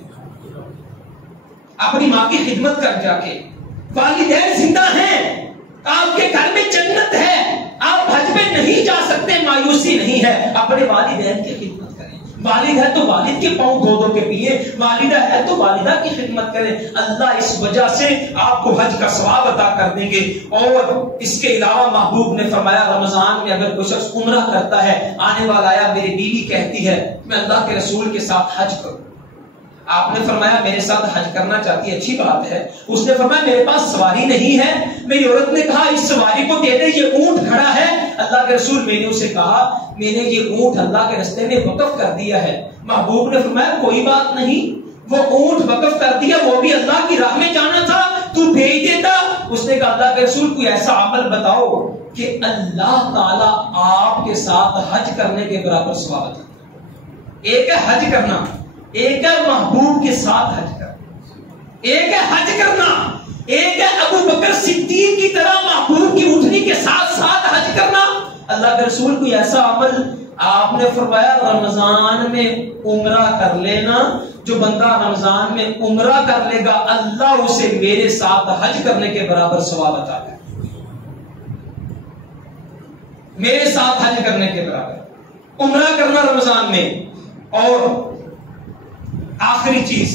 اپنی ماں کی خدمت کر جا کے، والدین زندہ ہیں، آپ کے گھر میں جنت ہے، آپ حج پہ نہیں جا سکتے مایوسی نہیں ہے، اپنے والدین کی خدمت کریں۔ والد ہے تو والد کے پاؤں دھو دھو کے پیے، والدہ ہے تو والدہ کی خدمت کریں، اللہ اس وجہ سے آپ کو حج کا ثواب عطا کر دیں گے۔ اور اس کے علاوہ محبوب نے فرمایا رمضان میں اگر کوئی شخص عمرہ کرتا ہے، آنے والا آیا میری بیوی کہتی ہے میں اللہ کے رسول کے ساتھ حج کروں، آپ نے فرمایا میرے ساتھ حج کرنا چاہتی ہے، اچھی بات ہے۔ اس نے فرمایا میرے پاس سواری نہیں ہے، میری عورت نے کہا اس سواری کو دے دے، یہ اونٹ کھڑا ہے۔ اللہ کے رسول میں نے اسے کہا میں نے یہ اونٹ اللہ کے راستے میں وقف کر دیا ہے۔ محبوب نے فرمایا کوئی بات نہیں، وہ اونٹ وقف کر دیا، وہ بھی اللہ کی راہ میں جانا تھا، تو بھیج دیتا۔ اس نے کہا اللہ کے رسول کوئی ایسا عمل بتاؤ کہ اللہ تعالیٰ آپ کے ساتھ حج کرنے کے برابر ثواب عطا کرے۔ ایک ہے حج کرنا، ایک ہے محبوب کے ساتھ حج کرنا، ایک ہے حج کرنا، ایک ہے ابو بکر صدیق کی طرح محبوب کی اٹھنی کے ساتھ ساتھ حج کرنا۔ اللہ کے رسول کوئی ایسا عمل، آپ نے فرمایا رمضان میں عمرہ کر لینا، جو بندہ رمضان میں عمرہ کر لے گا اللہ اسے میرے ساتھ حج کرنے کے برابر ثواب عطا کرے، میرے ساتھ حج کرنے کے برابر عمرہ کرنا رمضان میں۔ اور آخری چیز،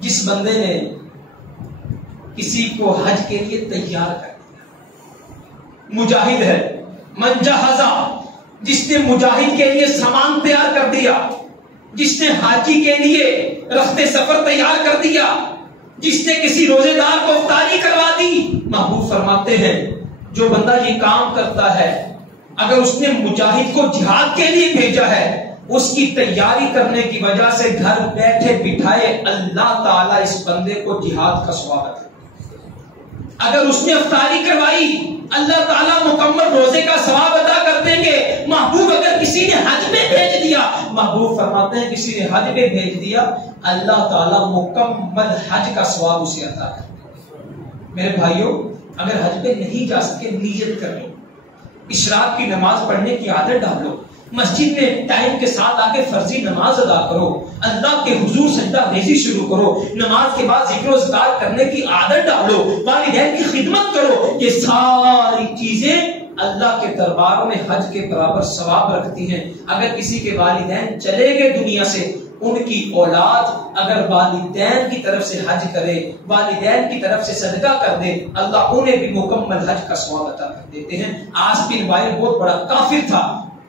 جس بندے نے کسی کو حج کے لیے تیار کر دیا، مجاہد ہے، من جہزا، جس نے مجاہد کے لیے سامان تیار کر دیا، جس نے حاجی کے لیے رخت سفر تیار کر دیا، جس نے کسی روزے دار کو افطاری کروا دی۔ محبوب فرماتے ہیں جو بندہ یہ کام کرتا ہے، اگر اس نے مجاہد کو جہاد کے لیے بھیجا ہے، اس کی تیاری کرنے کی وجہ سے گھر بیٹھے بٹھائے اللہ تعالیٰ اس بندے کو جہاد کا ثواب عطا کرے۔ اگر اس نے افطاری کروائی اللہ تعالیٰ مکمل روزے کا ثواب عطا کر دیں گے۔ محبوب اگر کسی نے حج میں بھیج دیا، محبوب فرماتے ہیں کسی نے حج میں بھیج دیا، اللہ تعالیٰ مکمل حج کا ثواب اسے عطا کر دیں گے۔ میرے بھائیوں اگر حج پہ نہیں جا سکے نیت کر لو، اشراق کی نماز پڑھنے کی عادت ڈالو، مسجد میں ٹائم کے ساتھ آ کے فرضی نماز ادا کرو، اللہ کے حضور سجدہ ریزی شروع کرو، نماز کے بعد ذکر و اذکار کرنے کی عادت ڈالو، والدین کی خدمت کرو۔ یہ ساری چیزیں اللہ کے دربار میں حج کے برابر ثواب رکھتی ہیں۔ اگر کسی کے والدین چلے گئے دنیا سے ان کی اولاد اگر والدین کی طرف سے حج کرے، والدین کی طرف سے صدقہ کر دے، اللہ انہیں بھی مکمل حج کا ثواب عطا کر دیتے ہیں۔ عاص بن وائل بہت بڑا کافر تھا،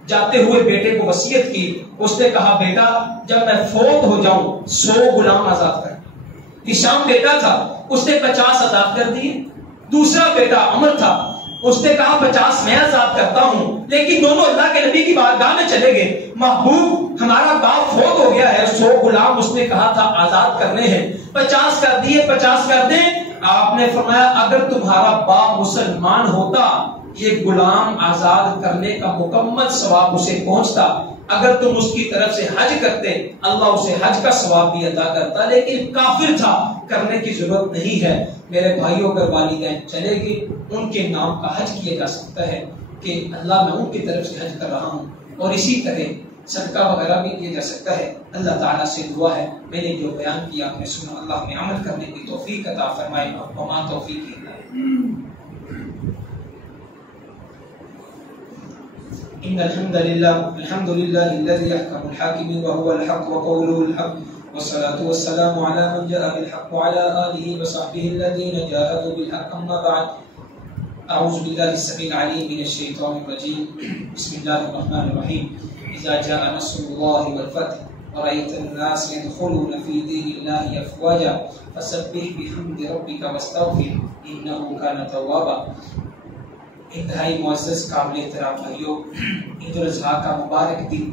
جاتے ہوئے بیٹے کو وصیت کی، اس نے کہا بیٹا جب میں فوت ہو جاؤں 100 غلام آزاد کر۔ ہشام بیٹا تھا، اس نے 50 آزاد کر دیے۔ دوسرا بیٹا عمر تھا، اس نے کہا 50 میں آزاد کرتا ہوں، لیکن دونوں اللہ کے نبی کی بارگاہ میں چلے گئے، محبوب ہمارا باپ فوت ہو گیا ہے، 100 غلام اس نے کہا تھا آزاد کرنے ہیں، 50 کر دیے، 50 کر دیں۔ آپ نے فرمایا اگر تمہارا باپ مسلمان ہوتا یہ غلام آزاد کرنے کا مکمل ثواب اسے پہنچتا، اگر تم اس کی طرف سے حج کرتے اللہ اسے حج کا ثواب بھی عطا کرتا، لیکن کافر تھا، کرنے کی ضرورت نہیں ہے۔ میرے بھائیوں اگر والدین چلے گئے ان کے نام کا حج کیا جا سکتا ہے کہ اللہ میں ان کی طرف سے حج کر رہا ہوں، اور اسی طرح صدقہ وغیرہ بھی کیا جا سکتا ہے۔ اللہ تعالیٰ سے دعا ہے میں نے جو بیان کیا آپ نے سنا، اللہ میں عمل کرنے کی توفیق عطا فرمائے، وما توفیق الا إن الحمد لله الذي يحكم الحاكمين وهو الحق وقوله الحق، والصلاة والسلام على من جاء بالحق وعلى آله وصحبه الذين جاءوا بالحق، أما بعد أعوذ بالله السميع العليم من الشيطان الرجيم، بسم الله الرحمن الرحيم، إذا جاء نصر الله والفتح ورأيت الناس يدخلون في دين الله أفواجا فسبح بحمد ربك واستغفر إنه كان توابا۔ انتہائی معزز قابل احترام بھائیوں، عید الاضحیٰ کا مبارک دن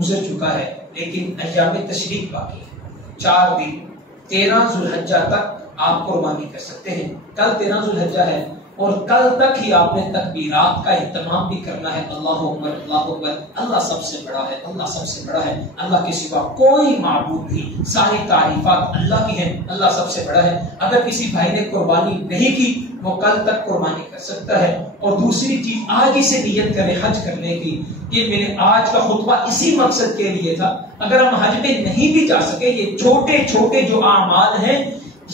گزر چکا ہے، لیکن ایام تشریق باقی ہے، 4 دن 13 ذوالحجہ تک آپ قربانی کر سکتے ہیں۔ کل 13 ذوالحجہ ہے اور کل تک ہی آپ نے تکبیرات کا اہتمام بھی کرنا ہے، اللہ اکبر اللہ اکبر، اللہ سب سے بڑا ہے، اللہ سب سے بڑا ہے، اللہ کے سوا کوئی معبود نہیں، ساری تعریفات اللہ کی ہیں، اللہ سب سے بڑا ہے۔ اگر کسی بھائی نے قربانی نہیں کی وہ کل تک قربانی کر سکتا ہے۔ اور دوسری چیز آج ہی سے نیت کریں حج کرنے کی، یہ میں نے آج کا خطبہ اسی مقصد کے لیے تھا۔ اگر ہم حج میں نہیں بھی جا سکے، یہ چھوٹے چھوٹے جو اعمال ہیں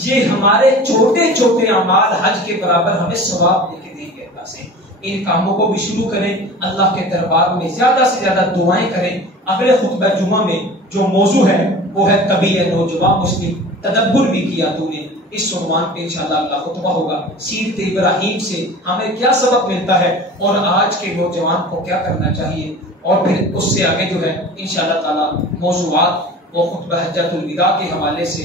یہ ہمارے چھوٹے چھوٹے اعمال حج کے برابر ہمیں ثواب دے کے دیں گے اللہ سے۔ ان کاموں کو بھی شروع کریں، اللہ کے دربار میں زیادہ سے زیادہ دعائیں کریں۔ اگلے خطبہ جمعہ میں جو موضوع ہے وہ ہے کبھی ہے نوجوان مسلم، تدبر بھی کیا تو نے، اس عنوان پہ انشاءاللہ اگلا خطبہ ہوگا۔ سیرت ابراہیم سے ہمیں کیا سبق ملتا ہے اور آج کے نوجوان کو کیا کرنا چاہیے، اور پھر اس سے آگے جو ہے انشاءاللہ تعالی موضوعات وہ خطبہ حجۃ الوداع کے حوالے سے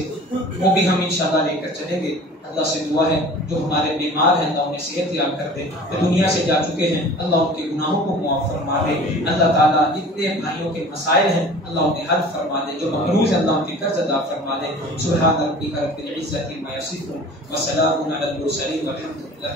وہ بھی ہم انشاءاللہ لے کر چلیں گے۔ اللہ سے دعا ہے جو ہمارے بیمار ہیں اللہ انہیں صحت یاب کر دے، جو دنیا سے جا چکے ہیں اللہ ان کے گناہوں کو معاف فرما دے، اللہ تعالیٰ جتنے بھائیوں کے مسائل ہیں اللہ انہیں حل فرما دے، جو مقروض ہیں اللہ ان کے قرض ادا فرما دے۔ سبحان ربک رب العزۃ عما یصفون وسلام علی المرسلین والحمد للہ۔